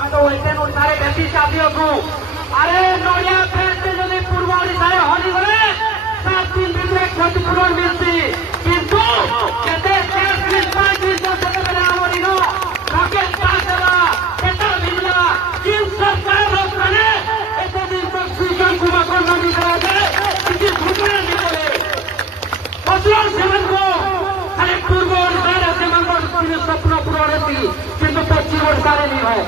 आम तो वेस्टर्न ओडिशा बेसी चाषी अच्छु अरे नड़िया फेस्ट जब पूर्व ओडिशा हली गले 7 दिन भितर क्षतिपूरण मिलती किंतु केते राकेश दासला केटा मिलला किन सरकार रोकने एते दिन तक स्वीकार कुमा करना नहीं कराए किसी घुटने नहीं करे फसल सेवन को खाली पूर्व ओडिशा से मंगल स्वप्न पूरण होती किंतु पश्चिम ओडिशा नहीं है